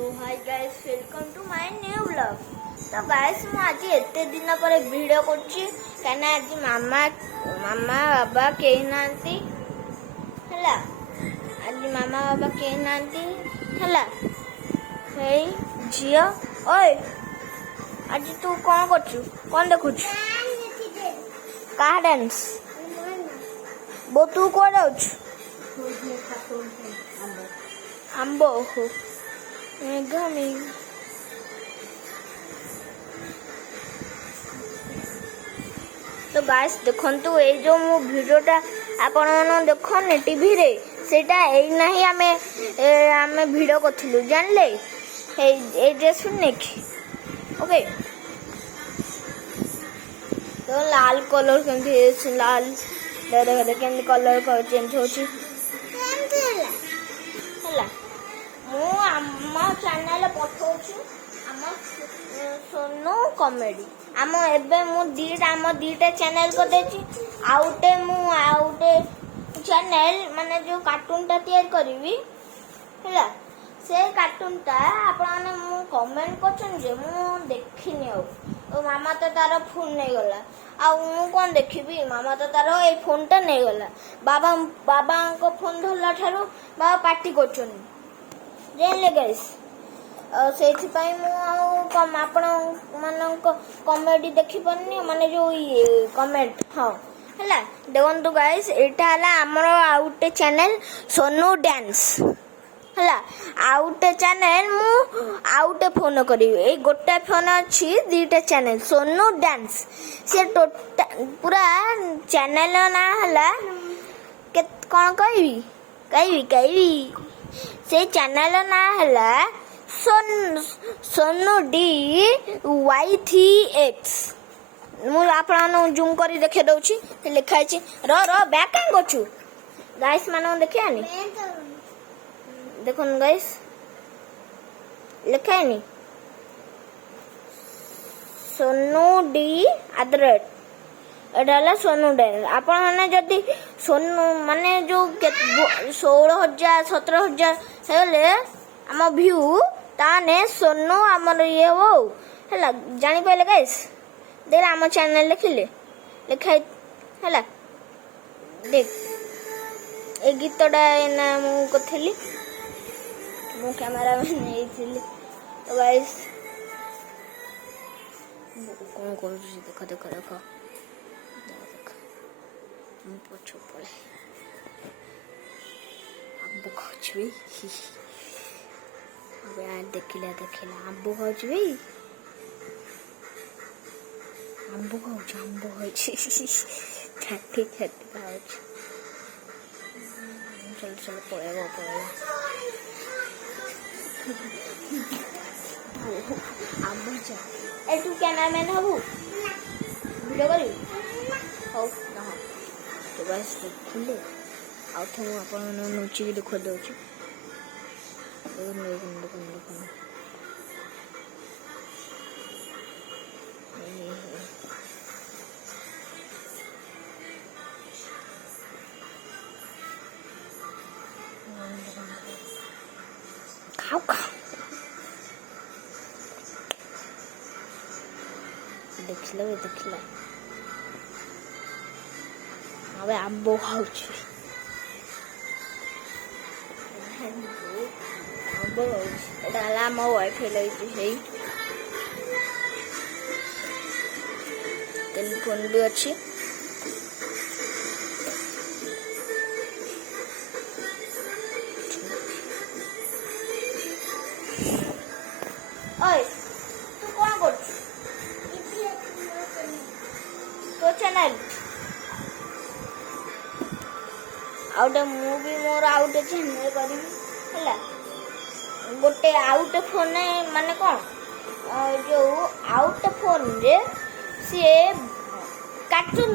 तो hi guys welcome to my new vlog. तो guys मु आज एते दिन पर वीडियो करछि काना आज मामा बाबा केही नांती हला। आज मामा बाबा केही नांती हला। हेई जियो ओए आज तू कौन करछु कौन देखुछु का डांस बो तू को जाउछु आंबो हो मेघमी तो गाइस देखंतु ए जो मु वीडियोटा आपण मन देखन टीवी रे सेटा एई नाही आमे वीडियो करथिलु जानले ए ड्रेस सुनने की ओके। तो लाल कलर केमती लाल देख केमती कलर को चेंज होची हला मु आम चैनल पठौछु आम सोनू कॉमेडी आम एबे मु दीटा चैनल को देछि आउटे चैनल माने जो कार्टून टा तैयार करबी हला से कार्टून टा आपण मु कमेंट करछन जे मु देखिनी ओ मामा तो तार फोन नहीं गला आ मु कोन देखिबी मामा तो तार ए फोन टा नहीं गला बाबा को फोन धरला थारो बाबा पार्टी करछन जानले गाइस सेठी पाई मु आपण मानक कॉमेडी देखि पन्नी माने जो कमेंट हां हला देखंतु गाइस एटा हला हमर आउटे चैनल सोनू डांस हला आउटे चैनल मु आउटे फोन करी ए गोटा फोन अछि दीटा चैनल सोनू डांस से पूरा चैनल ना हला के कोन कहबी से चैनल ना हला सोनू DY3X मु आपण जूम करी देखे दउछि ते लिखा अछि र बैक कान करछु गाइस मानो देखियानी देखो गाइस लिखा है नी सोनू डी आदरेट एडाला सोनू डे आपण माने जदी सोनू माने जो 16,000 17,000 हेले आम व्यू ताने सोनू हमर ये हो हला जानि पहिले गाइस देर आम चैनल लिखा हला देख ए गीतडा ना मु कथली मु कैमरा में नहीं थी तो गाइस कौन कर देखो हम पछो पड़े आंबो खाउछबी अबे आ देखिला आंबो खाउछबी आंबो खाउछ छाटी खाउछ चल पड़ेगा आंबो जा ए तू कैमरामैन हबू वीडियो करी हो ना तो बस खुले आ तो आपण नोची के देखो दउची देखो खाओ देखला अबे आंबो खाउछ आंबो एटा ला मो वाइफाई लइछि हेई टेलीफोन भी अछि ओए तू कोन करछ तो चैनल आउटे मु भी मोर आउटे चैनल करी हला गोटे आउटे फोन माने कोन जो आउटे फोन रे से कार्टून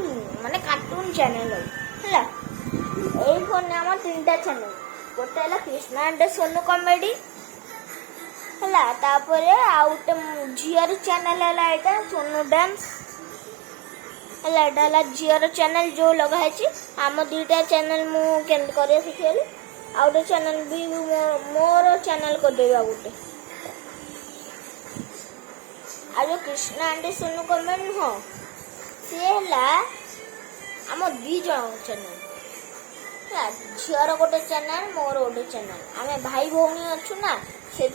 चैनल हला ए फोन हम तीनटा चैनल गोटे हला कृष्णा एंड सोनू कॉमेडी हला तापरे आउटे जियर चैनल हला एटा सोनू डांस हला डाला जियर चैनल जो लगा है आम दुईटा चैनल मु केंद करे सिखेली आउटे चैनल भी मोर चैनल को देबा गोटे ଆଉ ଯୋଉ कृष्णा आंटी सोनू कमेंट नुह सी है आम दी जन चैनल झीर गोटे चैनल मोर गोटे चैनल आम भाई भौणी अच्छु ना से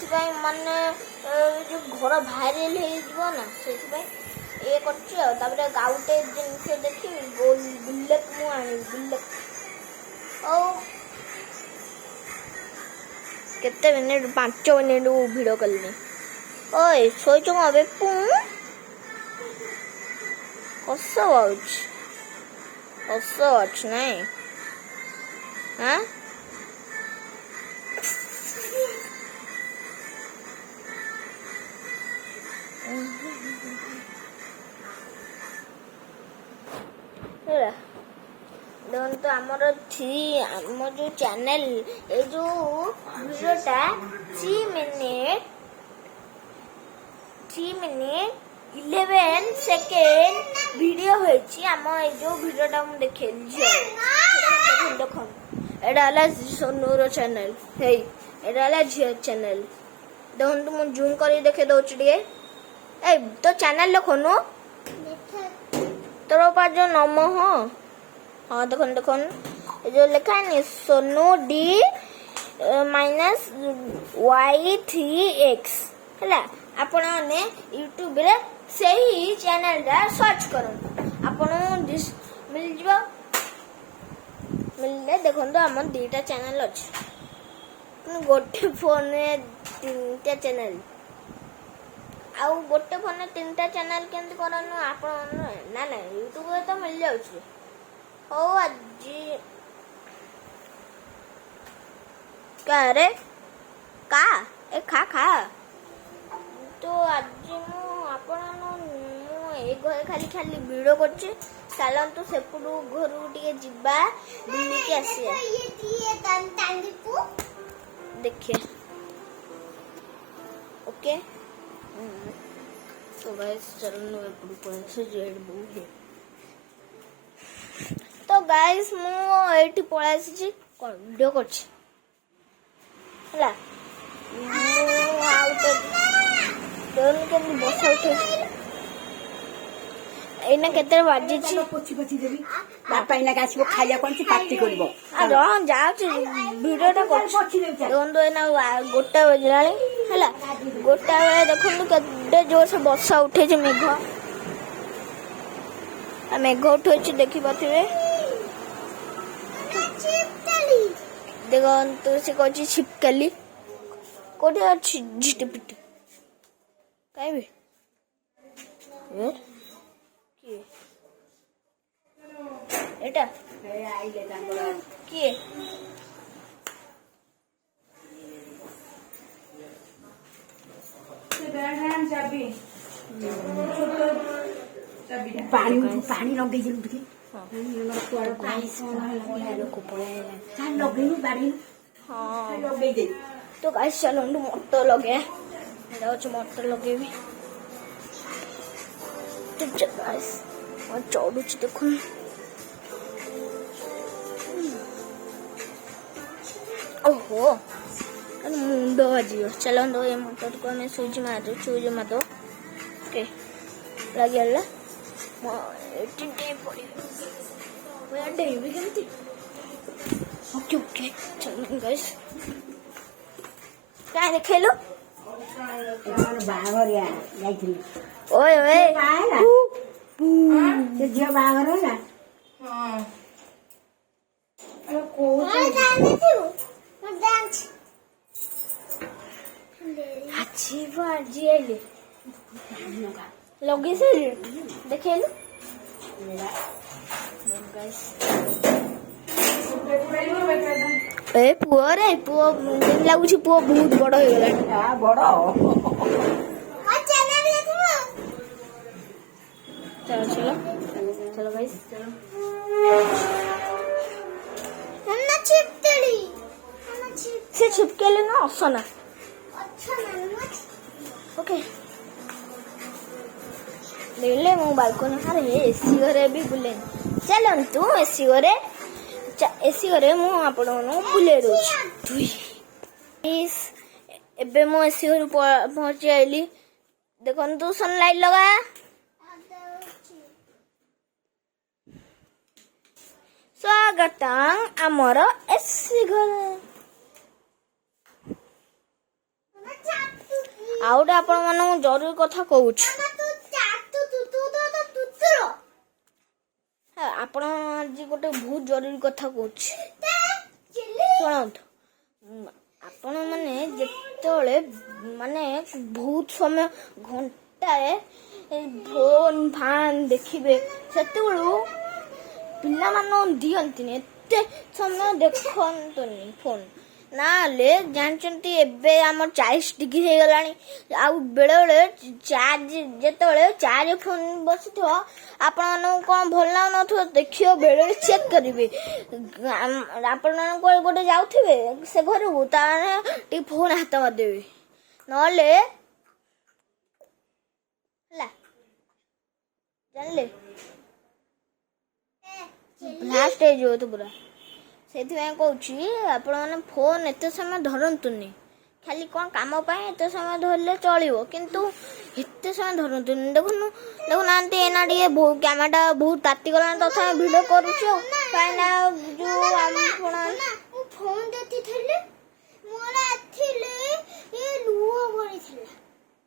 माने जो घर भाइराल हो से ये कर गाउटे जिन देखी बुलेट मुझे बुलेट केते मिनिट 5 मिनिट भिडियो कलिनी ओए सोच अबे हस अच्छ नहीं हाँ देखो तो आमर आम जो चैनल ये जो वीडियोटा 3 मिनट 11 सेकेंड वीडियो होइछि आम ए जो वीडियोटा मु देखे देखो एटा हला सोनूर चैनल हे एटा हला झियो चैनल देखो तो मु जूम करी देखे दउछि टिके ए तो चैनल देखोनु तोर पास जो नम हाँ देखो देखो जो लिखा है सोनू डी -y3x है आपण ने यूट्यूब रे सही चैनल दा सर्च करो आपण मिल जिवो मिलले देखो तो हम दीटा चैनल अछि गोटे फोन में 3टा चैनल आउ गोटे फोन में 3टा चैनल केंत करनु आपण ना ना यूट्यूब रे तो मिल जाउछि हो आज क्या रे का ए खा खा तो आज मु आपण ए घर खाली खाली वीडियो करछि चलन तो सेपुडू घर टिके जिबा बुली के आसिया ये दिए तांडी को देखिए ओके तो गाइस चलन एपुडू पर से जेड बू है तो गाइस मु एठी पळा आसी कोन वीडियो करछि हला मु आउट दोन के बसा उठे एना केते बाजी छी पोछि पोछि देबी बापा इना गासिबो खाइया कोनसी पार्टी करबो आ र जाउछि वीडियोटा करछि दोन दो एना गोटा बजलाणी हला गोटा बेला देखनु केते जोर से बसा उठे जे मेघ आ मेघ उठे छी देखि पाथिबे देखो तो से कोची छिपकली कोठे अछि झिटपिट काई बे की एटा ए आइले तांगो की से बैठान चाबी छोटो चाबी पानी लगे जे उठके तो गाइस चलो मोटर लगे मोटर लगे भी गाइस चढ़ू देखो ओहो मुंड बाजी चलो दो ये मोटर को हमें स्विच मार दो ओके लगे ओके ओके चलो गाइस क्या खेलो बाहरिया जाइथिली ओए ओए आइला ते जे बाहर होला हां अरे को जाने थी मैं डांस अच्छी बाजी आइले लगी से देखेलु गाइस ए पुओ रे पुओ दिन लागुछि पुओ बहुत बड़ हो गेलानी हां बड़ हां चैनल देखो चलो चलो चलो गाइस चलो अन्ना छिपकली से छिपकली ना असना अच्छा ना ओके ले मो बालकनी अरे एसी घरे भी बुले चलतु एसी घरे मु आपण बुले दउछि एबे मो एसी घर पहुंची आइली ଦେଖନ୍ତୁ ସନଲାଇଟ ଲଗା। ସ୍ୱାଗତଂ ଆମର ଏସି ଘରେ। ଆଉ ଗୋଟେ ଆପଣ ମାନଙ୍କୁ ଜରୁରୀ କଥା କହୁଛି। ଆପଣ ଆଜି ଗୋଟେ ବହୁତ ଜରୁରୀ କଥା କହୁଛି ଶୁଣନ୍ତୁ। ଆପଣ ମାନେ ଯେତେବେଳେ ମାନେ ବହୁତ ସମୟ ଘଣ୍ଟାଏ ଫୋନ ଫାନ ଦେଖିବେ ସେତେବେଳୁ ପିଲାମାନଙ୍କୁ ଦିଅନ୍ତିନି, ଏତେ ସମୟ ଦେଖନ୍ତୁନି ଫୋନ। ନହେଲେ ଜାଣିଛନ୍ତି ଏବେ ଆମର 40 ଡିଗ୍ରୀ ହେଇଗଲାଣି। ଆଉ ବେଳେ ବେଳେ ଯେତେବେଳେ ଚାର୍ଜ ଫୋନ ବସିଥିବ ଆପଣମାନଙ୍କୁ କ'ଣ ଭଲ ଲାଗୁନଥିବ ଦେଖିବ, ବେଳେ ବେଳେ ଚେକ୍ କରିବେ। ଆପଣମାନଙ୍କୁ ଗୋଟେ ଯାଉଥିବେ ସେ ଘରକୁ, ତାମାନେ ଟିକେ ଫୋନ ହାତ ମାରିଦେବେ, ନହେଲେ ହେଲା ଜାଣିଲେ ବ୍ଲାଷ୍ଟ ହେଇଯିବ ତ ପୁରା। ସେଥିପାଇଁ କହୁଛି ଆପଣମାନେ ଫୋନ ଏତେ ସମୟ ଧରନ୍ତୁନି। ଖାଲି କ'ଣ କାମ ପାଇଁ ଏତେ ସମୟ ଧରିଲେ ଚଳିବ, କିନ୍ତୁ ଏତେ ସମୟ ଧରନ୍ତୁନି। ଦେଖୁନାହାନ୍ତି ଏଇନା ଟିକେ କ୍ୟାମେରାଟା ବହୁତ ତାତିଗଲାଣି, ତଥାପି ଭିଡ଼ିଓ କରୁଛି। ଆଉ କାହିଁକିନା ଯେଉଁ ଆପଣ ଫୋନ ଦେଖିଥିଲେ ମୋର ଆସିଲେ ଲୁହ ଭରିଥିଲା।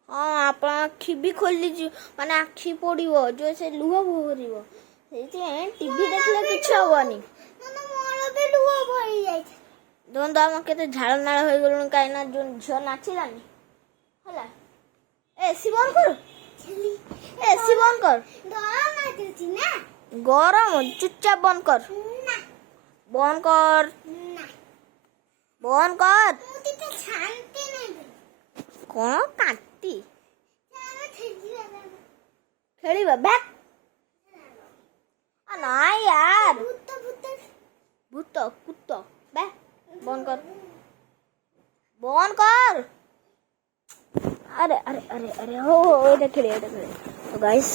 ହଁ ଆପଣ ଆଖି ବି ଖୋଲିଯିବ, ମାନେ ଆଖି ପୋଡ଼ିବ, ଯେଉଁ ସେ ଲୁହ ଭରିବ। ସେଇଥିପାଇଁ ଟିଭି ଦେଖିଲେ କିଛି ହବନି। ଦେଖନ୍ତୁ ଆମର କେତେ ଝାଳ ନାଳ ହେଇଗଲୁଣି, କାହିଁକିନା ଯେଉଁ ଝିଅ ନାଚିଲାନି ହେଲା। ଏସି ବନ୍ଦ କର, ଏସି ବନ୍ଦ କର। ଗରମ ଚୁପଚାପ ବନ୍ଦ କର, ବନ୍ଦ କର, ବନ୍ଦ କର। କ'ଣ କାଟି ଖେଳିବା ବ୍ୟାକ୍ ନାଇଁ यार, ଭୂତ କୁତ ବେ ବନ୍ଦ କର, ବନ୍ଦ କର। ଆରେ ଆରେ ଆରେ ଆରେ ହଉ ଏଇଟା ଖେଳିବା ତ ଗାଇସ୍।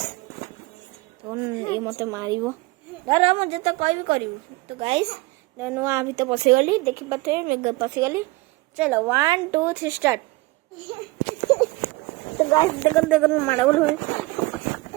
ଇଏ ମତେ ମାରିବ, ଧର ମୁଁ ଯେତେ କହିବି କରିବୁ ତ ଗାଇସ୍। ନୂଆ ଭିତରେ ପଶିଗଲି, ଦେଖିପାରୁଥିବେ ପଶିଗଲି। ଚାଲ 1 2 3 ଷ୍ଟାର୍ଟ। ତ ଗାଇସ୍ ଦେଖନ୍ତୁ ମାଡ଼ ଗୋଳ ହୁଏ।